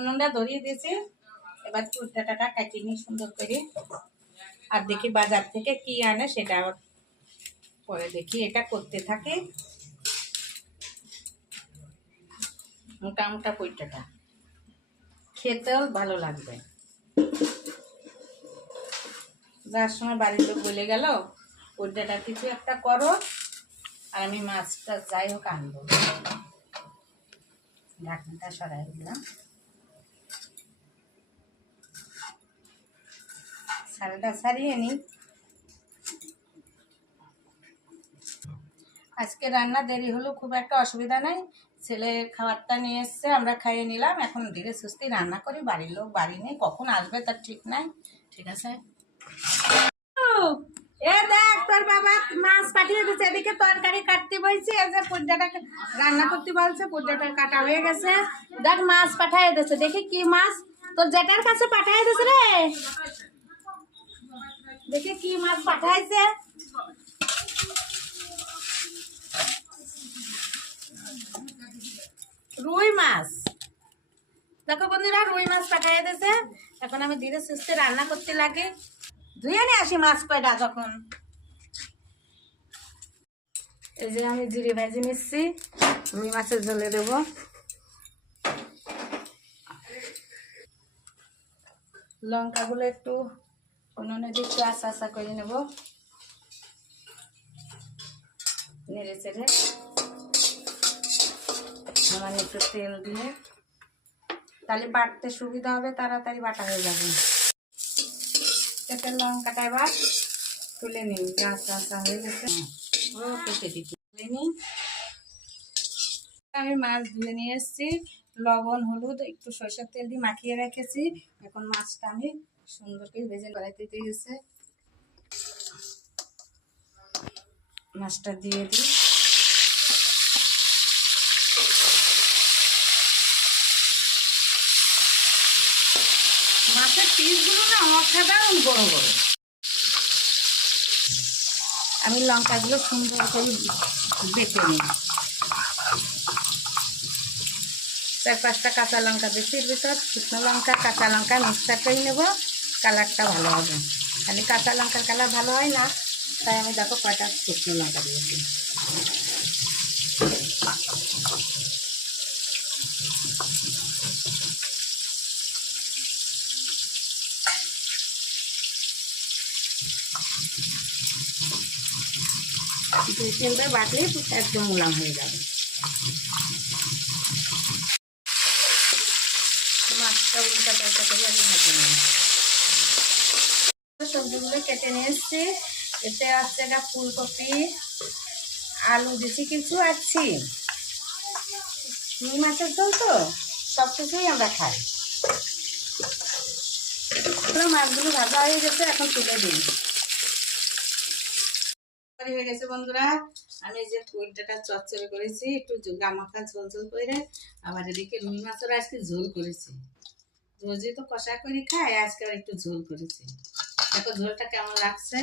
উনুনটা ধরিয়ে দিয়েছি। এবার কুর্তাটা কাটিয়ে নিই সুন্দর করে। আর দেখি বাজার থেকে কি আনে সেটা পরে দেখি। এটা করতে থাকি। মোটা মোটা কুর্তাটা খেতেও ভালো লাগবে। যার সময় বাড়ির লোক বলে গেল কুর্তাটা কিছু একটা করো, আর আমি মাছটা যাই হোক আনবো। ঢাকনাটা সরাই দিলাম। সালটা সারিয়ে নিই। আজকে রান্না দেরি হলো, খুব একটা অসুবিধা নাই। ছেলে খাবারটা নিয়ে এসছে, আমরা খাইয়ে নিলাম। এখন ধীরে সুস্থে রান্না করি। বাড়ির লোক বাড়ি নেই, কখন আসবে তার ঠিক নাই। ঠিক আছে। এ দেখ তোর বাবা মাছ পাঠিয়ে দিচ্ছে, এদিকে তরকারি কাটতে বলছে। এই যে পুজোটাকে রান্না করতে বলছে, পুজোটা কাটা হয়ে গেছে। দেখ মাছ পাঠিয়ে দিচ্ছে, দেখি কি মাছ তোর জেঠার কাছে পাঠিয়ে দিচ্ছে রে। দেখি কি মাছ পাঠাইছে। রুই মাছ। দেখো বন্ধুরা, রুই মাছ পাঠিয়ে দিয়েছে। এখন আমি ধীরে সুস্থে রান্না করতে লাগে। ধুয়ে নিয়ে আসি মাছ কয়টা। যখন এই যে আমি জিরে ভেজে নিচ্ছি, রুই মাছের ঝোলে দেব। লঙ্কাগুলো একটু উনুনে দিয়ে একটু আস্তে আস্তে করে নেব, নেড়ে চেড়ে। আমার একটু তেল দিয়ে, তাহলে বাটতে সুবিধা হবে, তাড়াতাড়ি বাটা হয়ে যাবে। পেঁপের লঙ্কাটা এবার তুলে নিই, আস্তে আস্তে হয়ে গেছে। ও কেটে দিতে নিই। আমি মাছ ধুয়ে নিয়ে এসেছি, লবণ হলুদ একটু সরষের তেল দিয়ে মাখিয়ে রেখেছি। এখন মাছটা আমি সুন্দর করে ভেজে কড়াইতে দিয়ে গেছে। মাছটা দিয়ে দিই। মাছের পিসগুলো না অসাধারণ বড় বড়। আমি লঙ্কাগুলো সুন্দর করে বেটে নিই। 4-5টা কাঁচা লঙ্কা দিচ্ছি এর ভিতর। শুকনো লঙ্কা কাঁচা লঙ্কা মিক্সচার করে নেব, কালারটা ভালো হবে। খালি কাঁচা লঙ্কার কালার ভালো হয় না, তাই আমি দেখো কয়টা শুকনো লঙ্কা দিয়েছি। দুই তিনবার বাটলে একদম মুলাম হয়ে যাবে। মাছটা উল্টা পাল্টা করে আমি ভাজে নিই। সবজিগুলো কেটে নিয়ে এসছি। এতে আছে একটা ফুলকপি, আলু দিচ্ছি কিছু, আর শিম। রুই মাছের ঝোল তো সব কিছুই আমরা খাই। মাছগুলো ভাজা হয়ে গেছে, এখন তুলে দিই। হয়ে গেছে বন্ধুরা। আমি যে কুইন্টাটা চচ্চড়ি করেছি, একটু গামাখা ঝোল ঝোল করে। আবার এদিকে রুই মাছের আজকে ঝোল করেছি। রোজই তো কষা করে খাই, আজকে একটু ঝোল করেছি। দেখো ঝোলটা কেমন লাগছে।